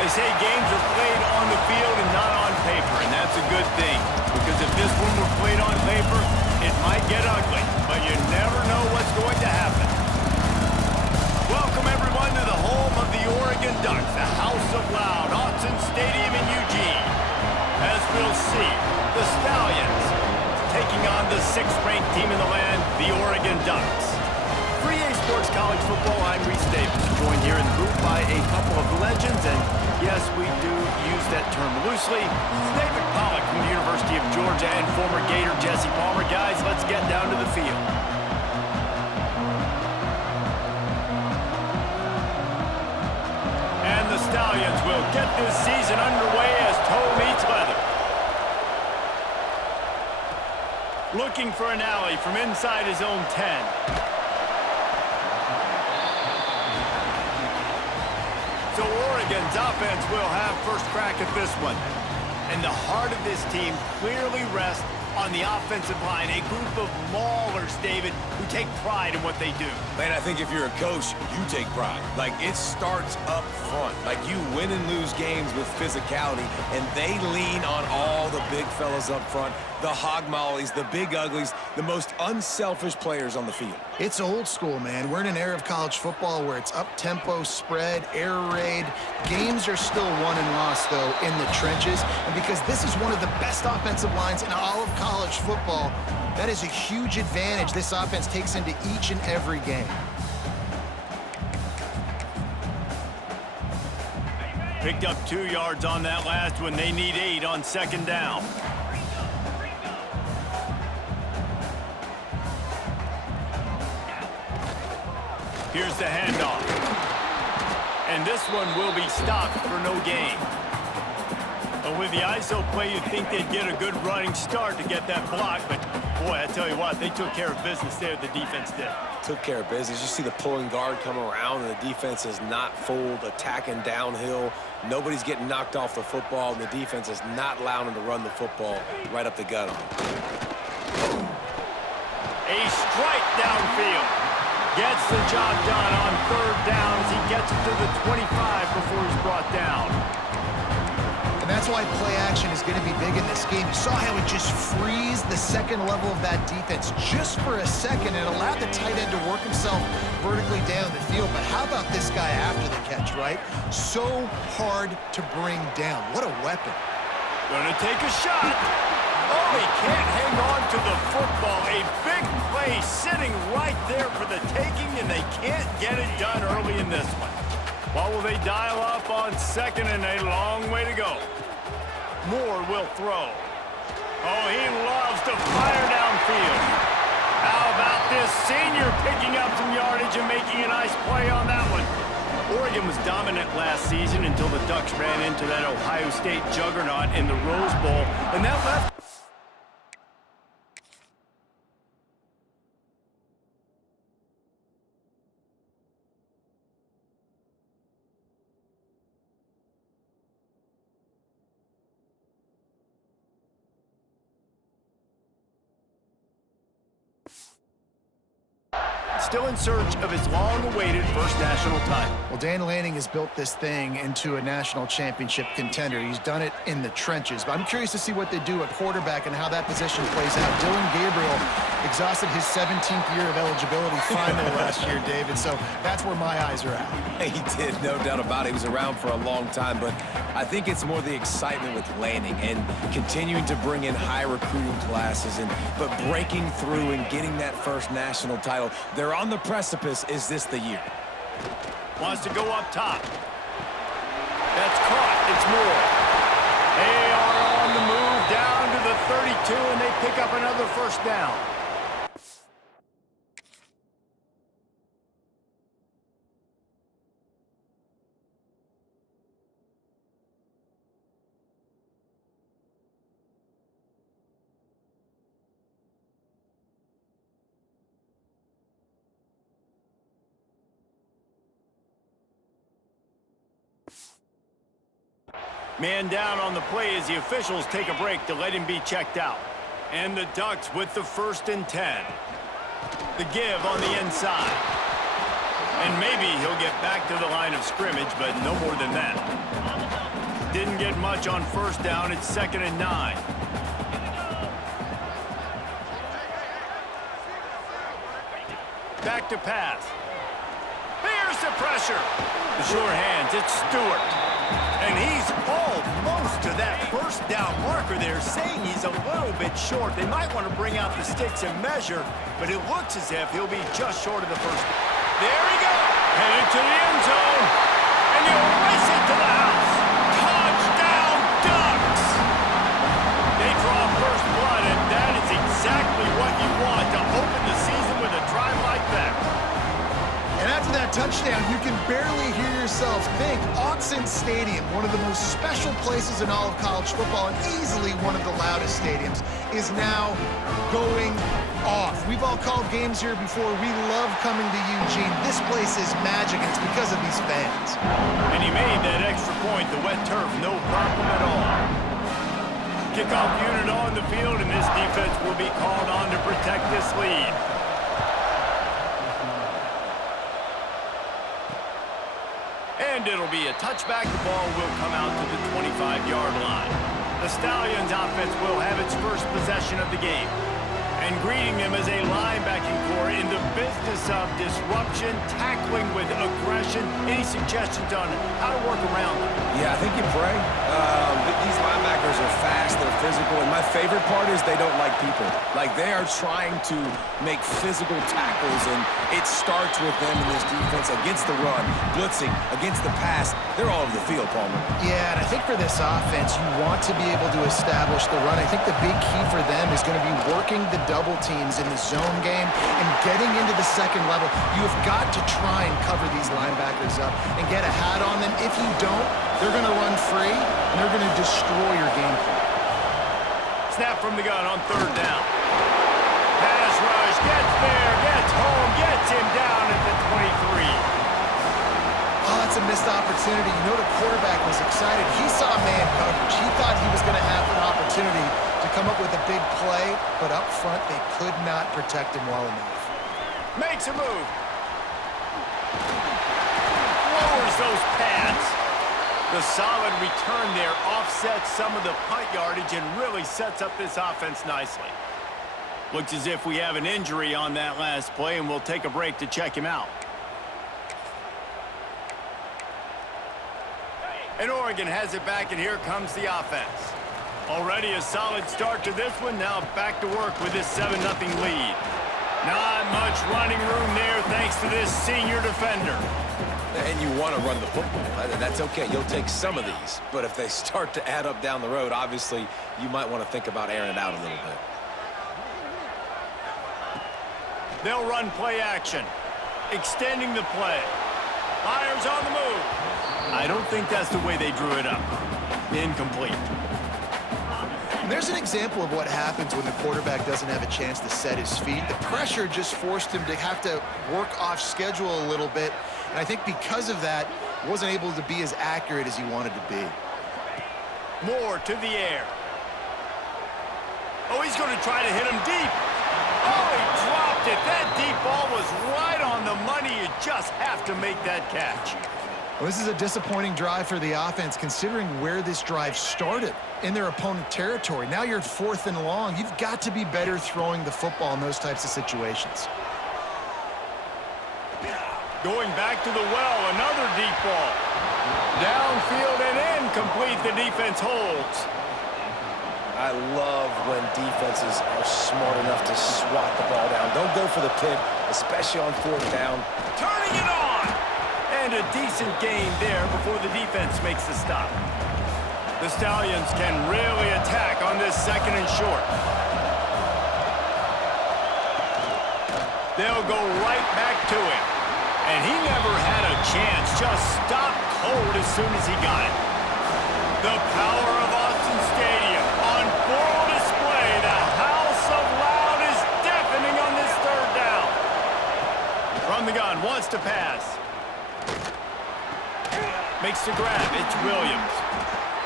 They say games are played on the field and not on paper, and that's a good thing. Because if this one were played on paper, it might get ugly, but you never know what's going to happen. Welcome, everyone, to the home of the Oregon Ducks, the House of Loud, Autzen Stadium in Eugene. As we'll see, the Stallions taking on the 6th-ranked team in the land, the Oregon Ducks. For EA Sports College Football, I'm Reese Davis, joined here in the booth by a couple of legends, and yes, we do use that term loosely. David Pollack from the University of Georgia and former Gator Jesse Palmer. Guys, let's get down to the field. And the Stallions will get this season underway as toe meets leather. Looking for an alley from inside his own 10. So Oregon's offense will have first crack at this one. And the heart of this team clearly rests on the offensive line, a group of maulers, David, who take pride in what they do. Man, I think if you're a coach, you take pride. Like, it starts up front. Like, you win and lose games with physicality, and they lean on all the big fellas up front, the hog mollies, the big uglies, the most unselfish players on the field. It's old school, man. We're in an era of college football where it's up-tempo, spread, air raid. Games are still won and lost, though, in the trenches. And because this is one of the best offensive lines in all of college football, that is a huge advantage this offense takes into each and every game. Picked up 2 yards on that last one. They need 8 on 2nd down. Here's the handoff. And this one will be stopped for no gain. But with the ISO play, you'd think they'd get a good running start to get that block. But, boy, I tell you what, they took care of business there, the defense did. Took care of business. You see the pulling guard come around, and the defense is not fooled, attacking downhill. Nobody's getting knocked off the football, and the defense is not allowing them to run the football right up the gut on them. A strike downfield. Gets the job done on 3rd down as he gets it to the 25 before he's brought down. And that's why play action is going to be big in this game. You saw how it just frees the second level of that defense just for a second and allowed the tight end to work himself vertically down the field. But how about this guy after the catch, right? So hard to bring down. What a weapon. Gonna take a shot. Oh, he can't hang on to the football. A big play sitting right there for the taking, and they can't get it done early in this one. What will they dial up on 2nd and a long way to go? Moore will throw. Oh, he loves to fire downfield. How about this senior picking up some yardage and making a nice play on that one? Oregon was dominant last season until the Ducks ran into that Ohio State juggernaut in the Rose Bowl, and that left... Still in search of his long-awaited first national title. Well, Dan Lanning has built this thing into a national championship contender. He's done it in the trenches. But I'm curious to see what they do at quarterback and how that position plays out. Dylan Gabriel exhausted his 17th year of eligibility finally last year, David. So that's where my eyes are at. He did, no doubt about it. He was around for a long time, but I think it's more the excitement with Lanning and continuing to bring in high recruiting classes, but breaking through and getting that first national title. They're on the precipice. Is this the year? Wants to go up top. That's caught. It's Moore. They are on the move down to the 32, and they pick up another first down. Man down on the play as the officials take a break to let him be checked out. And the Ducks with the 1st and 10. The give on the inside. And maybe he'll get back to the line of scrimmage, but no more than that. didn't get much on first down. It's 2nd and 9. Back to pass. Here's the pressure. The sure hands, it's Stewart. And he's almost to that first down marker there, saying he's a little bit short. They might want to bring out the sticks and measure, but it looks as if he'll be just short of the first. There he goes. Headed to the end zone. And he'll race it to the house. Touchdown, Ducks! They draw first blood, and that is exactly what you want to open the season with a drive like that. And after that touchdown, you can barely hear yourself think. Autzen Stadium, one of the most special places in all of college football and easily one of the loudest stadiums, is now going off. We've all called games here before. We love coming to Eugene. This place is magic, and it's because of these fans. And he made that extra point, the wet turf, no problem at all. Kickoff unit on the field, and this defense will be called on to protect this lead. And it'll be a touchback. The ball will come out to the 25-yard line. The Stallions offense will have its first possession of the game. And greeting them as a linebacking core in the business of disruption, tackling with aggression. Any suggestions on how to work around them? Yeah, I think you pray. These linebackers are fast, they're physical, and my favorite part is they don't like people. Like, they are trying to make physical tackles, and it starts with them in this defense against the run, blitzing, against the pass. They're all over the field, Palmer. Yeah, and I think for this offense, you want to be able to establish the run. I think the big key for them is going to be working the double teams in the zone game and getting into the second level. You have got to try and cover these linebackers up and get a hat on them. If you don't, they're going to run free, and they're going to destroy your game plan. Snap from the gun on 3rd down. Pass rush, gets there, gets home, gets him down at the 23. Oh, that's a missed opportunity. You know the quarterback was excited. He saw man coverage. He thought he was going to have an opportunity to come up with a big play, but up front, they could not protect him well enough. Makes a move. Lowers those pads. The solid return there offsets some of the punt yardage and really sets up this offense nicely. Looks as if we have an injury on that last play, and we'll take a break to check him out. And Oregon has it back, and here comes the offense. Already a solid start to this one. Now back to work with this 7-0 lead. Not much running room there thanks to this senior defender. And you want to run the football. That's okay. You'll take some of these. But if they start to add up down the road, obviously, you might want to think about airing it out a little bit. They'll run play action. Extending the play. Myers on the move. I don't think that's the way they drew it up. Incomplete. And there's an example of what happens when the quarterback doesn't have a chance to set his feet. The pressure just forced him to have to work off schedule a little bit. And I think because of that, wasn't able to be as accurate as he wanted to be. Moore to the air. Oh, he's going to try to hit him deep. Oh, he dropped it. That deep ball was right on the money. You just have to make that catch. Well, this is a disappointing drive for the offense, considering where this drive started, in their opponent territory. Now you're 4th and long. You've got to be better throwing the football in those types of situations. Going back to the well, another deep ball. Downfield and incomplete. The defense holds. I love when defenses are smart enough to swat the ball down. Don't go for the pick, especially on 4th down. Turning it on! And a decent gain there before the defense makes the stop. The Stallions can really attack on this 2nd and short. They'll go right back to him. And he never had a chance. Just stopped cold as soon as he got it. The power of Autzen Stadium on full display. The house of loud is deafening on this 3rd down. From the gun, wants to pass. Makes the grab. It's Williams.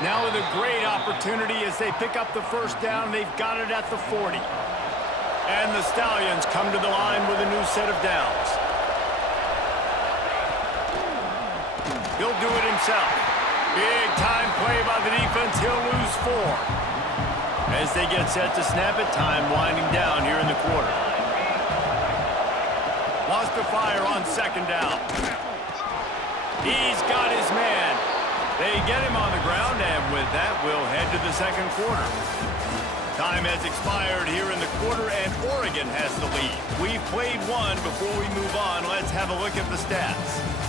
Now with a great opportunity as they pick up the 1st down. They've got it at the 40. And the Stallions come to the line with a new set of downs. He'll do it himself. Big time play by the defense. He'll lose 4. As they get set to snap it, time winding down here in the quarter. Lost to fire on 2nd down. He's got his man. They get him on the ground, and with that, we'll head to the 2nd quarter. Time has expired here in the quarter, and Oregon has the lead. We've played one. Before we move on, let's have a look at the stats.